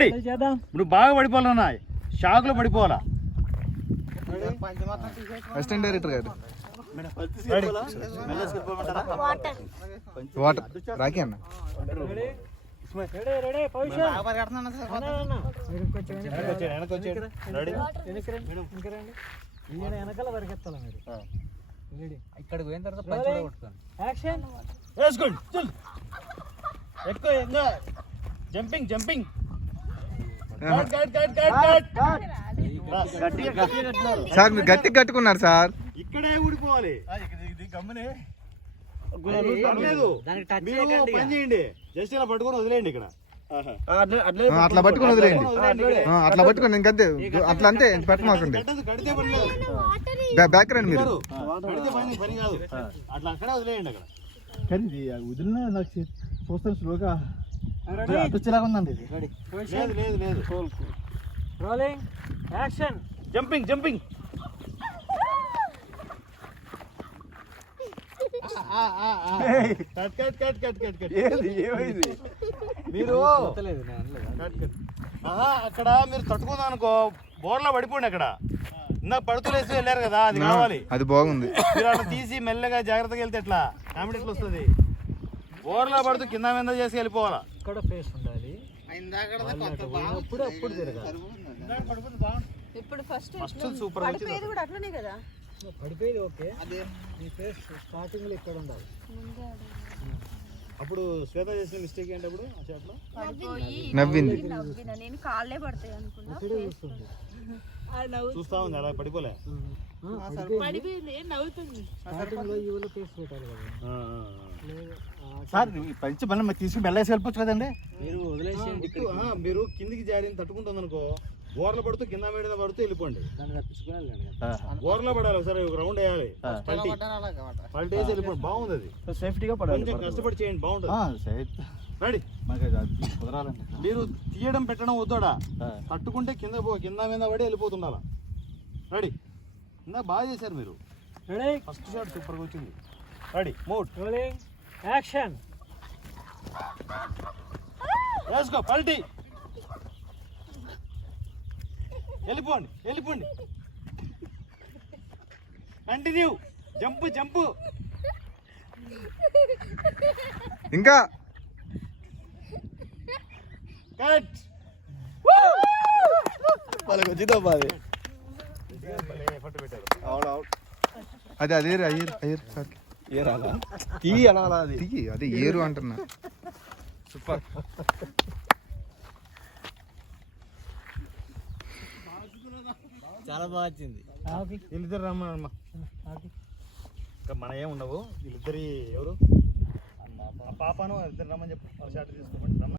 ఇప్పుడు బాగా పడిపోవాలన్నా షాక్లో పడిపోవాలా అసిస్టెంట్ డైరెక్టర్ గారు వాటర్ రాకి అన్న రెడీ రెడీ పొజిషన్ వెనక్కి వచ్చేయండి రెడీ వెనక్కి రండి వెనక్కి రండి ఈయన వెనకాల పరిగెత్తాలి మీరు రెడీ ఇక్కడికి పోయిన తర్వాత యాక్షన్ వేసుకోండి ఎక్కువ jumping jumping cut cut cut cut cut గట్టిగా గట్టిగా కట్టినారు సార్ మీరు గట్టి కట్టుకున్నారు సార్. ఇక్కడే ఊడిపోవాలి. లేదు. దానికి టచ్ మీరు ఓ పని చేయండి. జస్ట్ ఇలా పట్టుకొని వదిలేయండి ఇక్కడ. ఆ, అట్లా పట్టుకుని వదిలేయండి. అట్లా పట్టుకోండి ఇంకంతే అట్లా అంతే పెట్టమాకండి. బ్యాక్ రండి మీరు. అట్లా అక్కడే వదిలేయండి అక్కడ. కానీ వదిలిన నాకు చూస్తాను స్లోగా. ఉందండి ఇది. రెడీ. లేదు లేదు లేదు. Rolling action jumping jumping cut cut cut cut cut cut ఏమైంది? మీరు లేదు నేను అనలేదు. కట్ కట్ ఆహా, అక్కడ మీరు తట్టుకుందాం అనుకో బోర్లో పడిపోండి అక్కడ. ఇందాక పడుతులేసి వెళ్ళారు కదా అది కావాలి. అది బాగుంది. మీరు అట్లా తీసి మెల్లగా జాగ్రత్తగా వెళ్తే ఎట్లా? కామెడీకి వస్తుంది? బోర్లో పడుతూ కింద మీద చేసి వెళ్ళిపోవాలా? ఇక్కడ ఫేస్ ఉండాలి. పోయినప్పుడు అప్పుడు తిరగాలి. ఇప్పుడు ఫస్ట్ ఫస్ట్ సూపర్ పడిపోయేది కూడా అట్లనే కదా? పడిపోయేది ఓకే. మీ ఫేస్ స్టార్టింగ్లో ఇక్కడ ఉండాలి. అప్పుడు శ్వేత చేసిన మిస్టేక్ ఏంటి అప్పుడు నవ్వింది. నవ్విన నేను కాళ్ళే పడతాయి అనుకున్నా. చూస్తా ఉంది అలా పడిపోలే. పడిపోయింది. నవ్వుతుంది? స్టార్టింగ్లో ఈ ఊళ్ళో ఫేస్ పెట్టాలి కదా. సార్ పంచి మళ్ళీ మరి తీసుకుని బెల్లేసి వెళ్ళిపోవచ్చు కదండి. మీరు వదిలేసేయండి ఆ, మీరు కిందికి జారిని తట్టుకుంటుంది అనుకో బోర్ల పడుతూ కింద మీద పడుతూ వెళ్ళిపోండి. దాన్ని తప్పించుకుని వెళ్ళండి కదా. బోర్లో పడాలి ఒకసారి ఒక రౌండ్ వేయాలి. పల్టీ పల్టీ వేసి వెళ్ళిపోండి బాగుంది అది. సేఫ్టీగా పడాలి కొంచెం కష్టపడి చేయండి బాగుంటుంది. ఆ, సేఫ్. రెడీ. అది కుదరాలండి. మీరు తీయడం పెట్టడం వద్దాడా? తట్టుకుంటే కింద పో కింద మీద పడి వెళ్ళిపోతుండాలా. రెడీ. ఇందా బాగా చేశారు మీరు. రెడీ ఫస్ట్ షాట్ సూపర్గా వచ్చింది. రెడీ. మూడ్. రోలింగ్ యాక్షన్ వేసుకో పల్టీ వెళ్ళిపోండి వెళ్ళిపోండి. కంటిన్యూ జంపు జంపు ఇంకా? కట్ వాళ్ళకి వచ్చిందమ్మా అది అది అదే అయ్యర్ అయ్యర్ సార్. ఏ రాలా తీ అనాలా అది? దిగి అదే ఏరు అంటున్నా. సూపర్. చాలా బాగా వచ్చింది. వీళ్ళిద్దరు రమ్మమ్మా ఆగి. ఇంకా మన ఏం ఉండవు. వీళ్ళిద్దరి ఎవరు? ఆ పాపను ఇద్దరు రమ్మని చెప్పు. షార్ట్ తీసుకోమని రమ్మని